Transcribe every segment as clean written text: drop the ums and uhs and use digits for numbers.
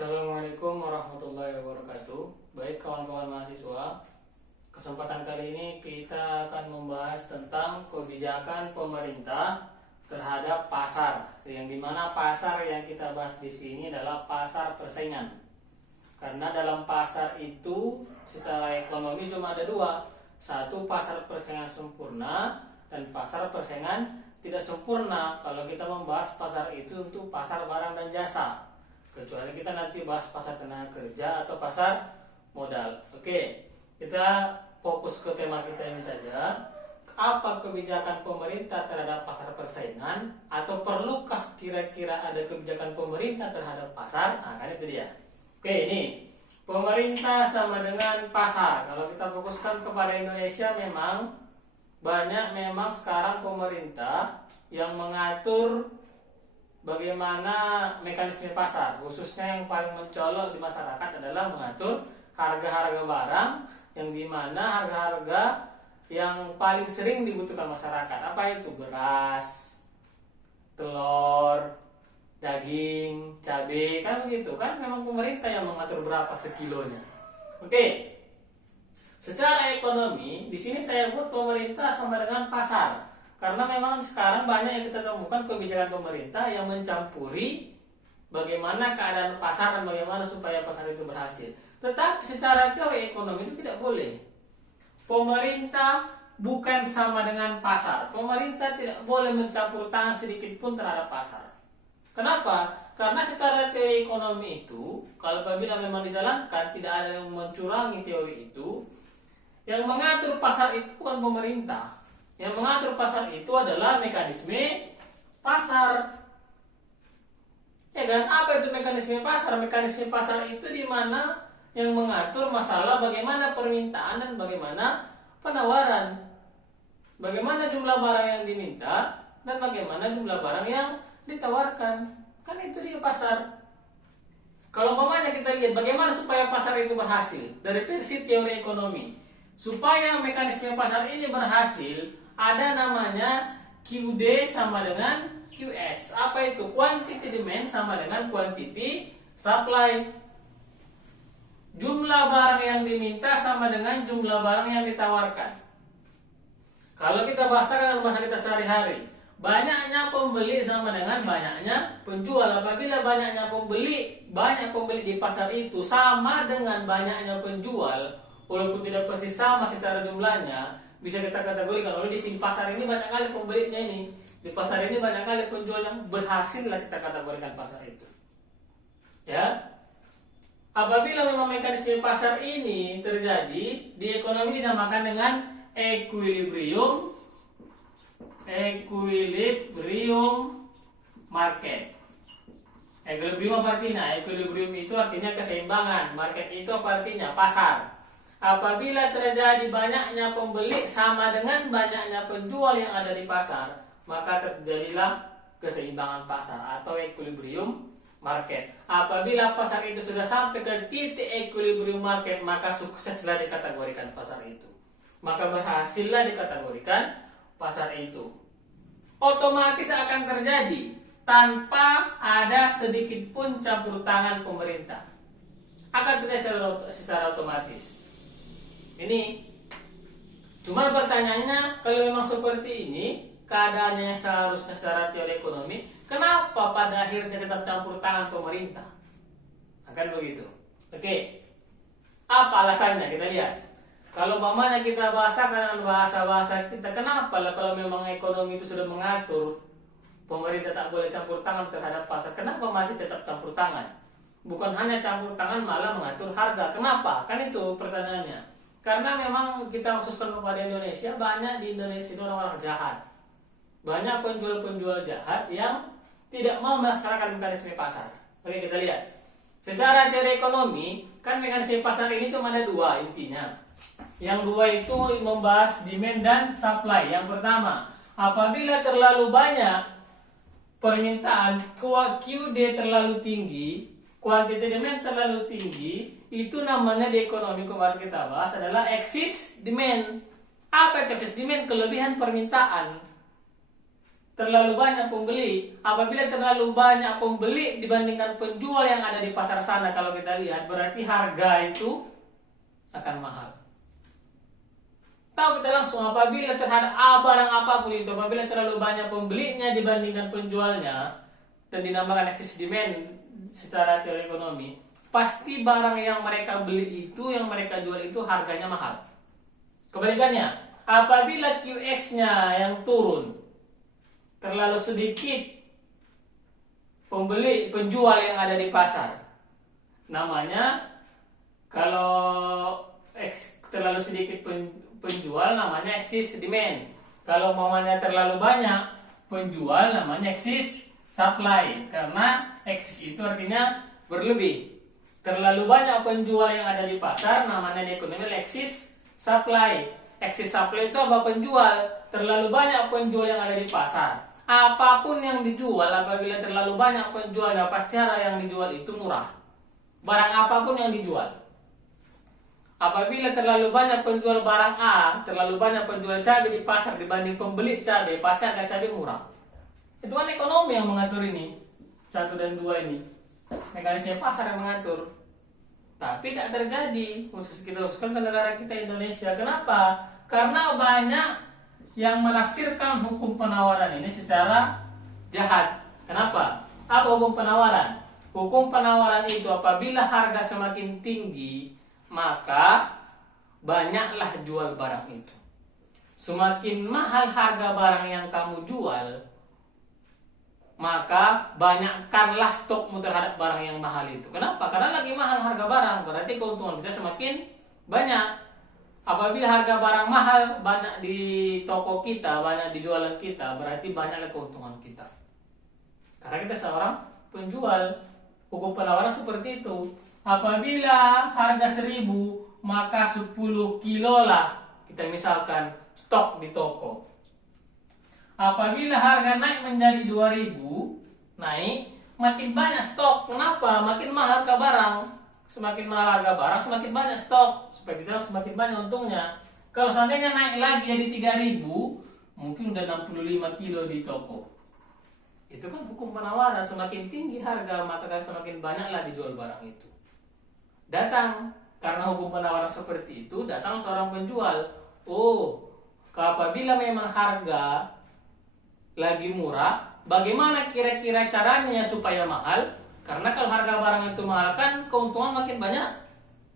Assalamualaikum warahmatullahi wabarakatuh. Baik kawan-kawan mahasiswa, kesempatan kali ini kita akan membahas tentang kebijakan pemerintah terhadap pasar. Yang dimana pasar yang kita bahas di sini adalah pasar persaingan. Karena dalam pasar itu secara ekonomi cuma ada dua, satu pasar persaingan sempurna dan pasar persaingan tidak sempurna. Kalau kita membahas pasar itu untuk pasar barang dan jasa, kecuali kita nanti bahas pasar tenaga kerja atau pasar modal. Oke, kita fokus ke tema kita ini saja. Apa kebijakan pemerintah terhadap pasar persaingan, atau perlukah kira-kira ada kebijakan pemerintah terhadap pasar? Nah, kan itu dia. Oke, ini pemerintah sama dengan pasar. Kalau kita fokuskan kepada Indonesia, memang sekarang pemerintah yang mengatur bagaimana mekanisme pasar, khususnya yang paling mencolok di masyarakat adalah mengatur harga-harga barang, yang dimana harga-harga yang paling sering dibutuhkan masyarakat. Apa itu? Beras, telur, daging, cabai, kan begitu kan? Memang pemerintah yang mengatur berapa sekilonya. Oke, secara ekonomi di sini saya buat pemerintah sama dengan pasar. Karena memang sekarang banyak yang kita temukan kebijakan pemerintah yang mencampuri bagaimana keadaan pasar dan bagaimana supaya pasar itu berhasil. Tetapi secara teori ekonomi itu tidak boleh. Pemerintah bukan sama dengan pasar. Pemerintah tidak boleh mencampur tangan sedikit pun terhadap pasar. Kenapa? Karena secara teori ekonomi itu, kalau apabila memang dijalankan, tidak ada yang mencurangi teori itu. Yang mengatur pasar itu bukan pemerintah. Yang mengatur pasar itu adalah mekanisme pasar. Ya kan? Apa itu mekanisme pasar? Mekanisme pasar itu di mana yang mengatur masalah bagaimana permintaan dan bagaimana penawaran. Bagaimana jumlah barang yang diminta dan bagaimana jumlah barang yang ditawarkan. Kan itu dia pasar. Kalau umpamanya kita lihat bagaimana supaya pasar itu berhasil dari versi teori ekonomi. Supaya mekanisme pasar ini berhasil, ada namanya QD sama dengan QS. Apa itu? Quantity demand sama dengan quantity supply. Jumlah barang yang diminta sama dengan jumlah barang yang ditawarkan. Kalau kita bahasakan dalam bahasa kita sehari-hari, banyaknya pembeli sama dengan banyaknya penjual. Apabila banyaknya pembeli, banyak pembeli di pasar itu sama dengan banyaknya penjual, walaupun tidak persis sama secara jumlahnya, bisa kita kategorikan, oleh di sini pasar ini banyak kali pembelinya ini, di pasar ini banyak kali penjual yang berhasil lah kita kategorikan pasar itu. Ya, apabila memang mekanisme pasar ini terjadi di ekonomi dinamakan dengan equilibrium market. Equilibrium apa artinya? Equilibrium itu artinya keseimbangan. Market itu apa artinya? Pasar. Apabila terjadi banyaknya pembeli sama dengan banyaknya penjual yang ada di pasar, maka terjadilah keseimbangan pasar atau equilibrium market. Apabila pasar itu sudah sampai ke titik equilibrium market, maka sukseslah dikategorikan pasar itu. Maka berhasillah dikategorikan pasar itu. Otomatis akan terjadi tanpa ada sedikit pun campur tangan pemerintah. Akan terjadi secara otomatis. Ini cuma pertanyaannya, kalau memang seperti ini keadaannya yang seharusnya secara teori ekonomi, kenapa pada akhirnya tetap campur tangan pemerintah? Akan begitu. Oke, apa alasannya? Kita lihat. Kalau umpamanya kita bahasakan dengan bahasa kita, kenapa lah kalau memang ekonomi itu sudah mengatur pemerintah tak boleh campur tangan terhadap pasar, kenapa masih tetap campur tangan? Bukan hanya campur tangan, malah mengatur harga. Kenapa? Kan itu pertanyaannya. Karena memang kita khususkan kepada Indonesia, banyak di Indonesia itu orang-orang jahat. Banyak penjual-penjual jahat yang tidak mau melaksanakan mekanisme pasar. Oke, kita lihat. Secara teori ekonomi, kan mekanisme pasar ini cuma ada dua intinya. Yang dua itu membahas demand dan supply. Yang pertama, apabila terlalu banyak permintaan, QD terlalu tinggi, quantity demand terlalu tinggi, itu namanya di ekonomi kemarin kita bahas adalah excess demand. Apa itu excess demand? Kelebihan permintaan. terlalu banyak pembeli. Apabila terlalu banyak pembeli dibandingkan penjual yang ada di pasar sana, kalau kita lihat berarti harga itu akan mahal. Tahu kita langsung apabila terhadap barang apapun itu, apabila terlalu banyak pembelinya dibandingkan penjualnya dan dinamakan excess demand secara teori ekonomi, pasti barang yang mereka beli itu, yang mereka jual itu harganya mahal. Kebalikannya, apabila QS-nya yang turun, terlalu sedikit penjual yang ada di pasar, namanya kalau terlalu sedikit penjual namanya excess demand. Kalau mamanya terlalu banyak penjual namanya excess supply, karena excess itu artinya berlebih. Terlalu banyak penjual yang ada di pasar namanya di ekonomi excess supply. Excess supply itu apa? Penjual. Terlalu banyak penjual yang ada di pasar. Apapun yang dijual, apabila terlalu banyak penjualnya, pasti harga yang dijual itu murah. Barang apapun yang dijual. Apabila terlalu banyak penjual barang A, terlalu banyak penjual cabai di pasar dibanding pembeli cabai, pasti harga cabai murah. Itu kan ekonomi yang mengatur ini. 1 dan 2 ini. Mekanisme pasar yang mengatur. Tapi tidak terjadi. Kita khususkan ke negara kita Indonesia. Kenapa? Karena banyak yang menafsirkan hukum penawaran ini secara jahat. Kenapa? Apa hukum penawaran? Hukum penawaran itu apabila harga semakin tinggi, maka banyaklah jual barang itu. Semakin mahal harga barang yang kamu jual, maka banyakkanlah stokmu terhadap barang yang mahal itu. Kenapa? Karena lagi mahal harga barang, berarti keuntungan kita semakin banyak. Apabila harga barang mahal, banyak di toko kita, banyak di jualan kita, berarti banyaklah keuntungan kita. Karena kita seorang penjual. Hukum penawaran seperti itu. Apabila harga 1.000, maka 10 kilo lah kita misalkan stok di toko. Apabila harga naik menjadi 2.000, makin banyak stok. Kenapa? Makin mahal harga barang. Semakin mahal harga barang, semakin banyak stok. Supaya kita semakin banyak untungnya. Kalau seandainya naik lagi jadi 3.000, mungkin udah 65 kilo di toko. Itu kan hukum penawaran. Semakin tinggi harga, maka semakin banyaklah dijual barang itu. Datang, karena hukum penawaran seperti itu, datang seorang penjual. Apabila memang harga lagi murah, bagaimana kira-kira caranya supaya mahal? Karena kalau harga barang itu mahal kan keuntungan makin banyak.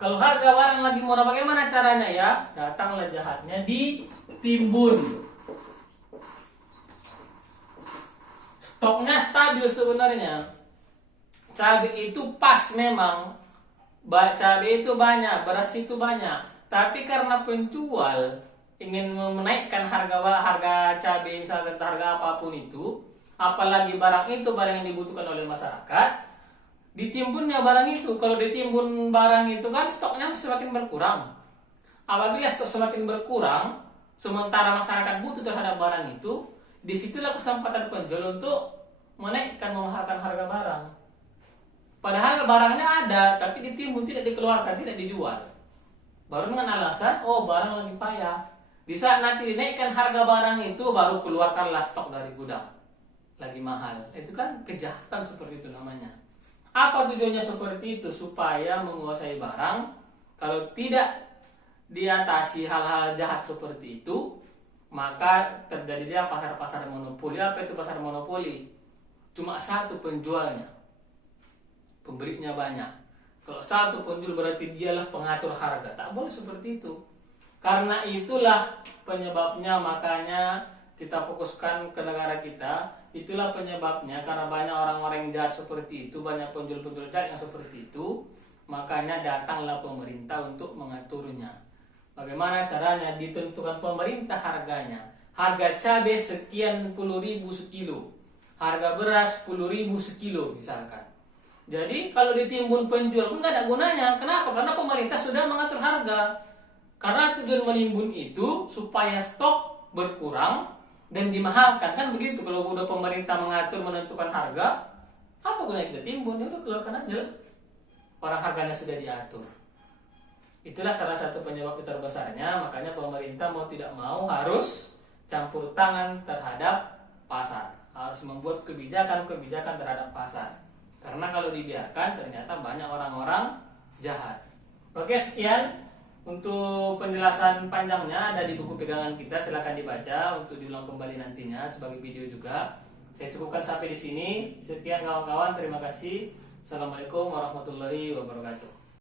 Kalau harga barang lagi murah, bagaimana caranya ya? Datanglah jahatnya, ditimbun. Stoknya stabil sebenarnya. Cabai itu pas memang. Cabai itu banyak, beras itu banyak. Tapi karena penjual ingin menaikkan harga cabai, misalkan harga apapun itu, apalagi barang itu barang yang dibutuhkan oleh masyarakat, ditimbunnya barang itu. Kalau ditimbun barang itu kan stoknya semakin berkurang. Apabila stok semakin berkurang, sementara masyarakat butuh terhadap barang itu, disitulah kesempatan penjual untuk menaikkan, memahalkan harga barang. Padahal barangnya ada, tapi ditimbun, tidak dikeluarkan, tidak dijual. Baru dengan alasan, barang lagi payah. Di saat nanti dinaikkan harga barang itu, baru keluarkanlah stok dari gudang. Lagi mahal. Itu kan kejahatan seperti itu namanya. Apa tujuannya seperti itu? Supaya menguasai barang. Kalau tidak diatasi hal-hal jahat seperti itu, maka terjadinya pasar-pasar monopoli. Apa itu pasar monopoli? Cuma satu penjualnya. Pembelinya banyak. Kalau satu penjual berarti dialah pengatur harga. Tak boleh seperti itu. Karena itulah penyebabnya, makanya kita fokuskan ke negara kita. Itulah penyebabnya, karena banyak orang-orang yang jahat seperti itu, banyak penjual-penjual jahat yang seperti itu, makanya datanglah pemerintah untuk mengaturnya. Bagaimana caranya? Ditentukan pemerintah harganya. Harga cabai sekian puluh ribu sekilo. Harga beras 10.000 sekilo misalkan. Jadi kalau ditimbun penjual pun nggak ada gunanya. Kenapa? Karena pemerintah sudah mengatur harga. Karena tujuan menimbun itu supaya stok berkurang dan dimahalkan, kan begitu. Kalau udah pemerintah mengatur, menentukan harga, apa gunanya kita timbun? Ya udah keluarkan aja. Orang harganya sudah diatur. Itulah salah satu penyebab terbesarnya. Makanya pemerintah mau tidak mau harus campur tangan terhadap pasar. Harus membuat kebijakan-kebijakan terhadap pasar. Karena kalau dibiarkan ternyata banyak orang-orang jahat. Oke, sekian untuk penjelasan panjangnya ada di buku pegangan kita, silakan dibaca untuk diulang kembali nantinya sebagai video juga. Saya cukupkan sampai di sini. Sekian kawan-kawan, terima kasih. Assalamualaikum warahmatullahi wabarakatuh.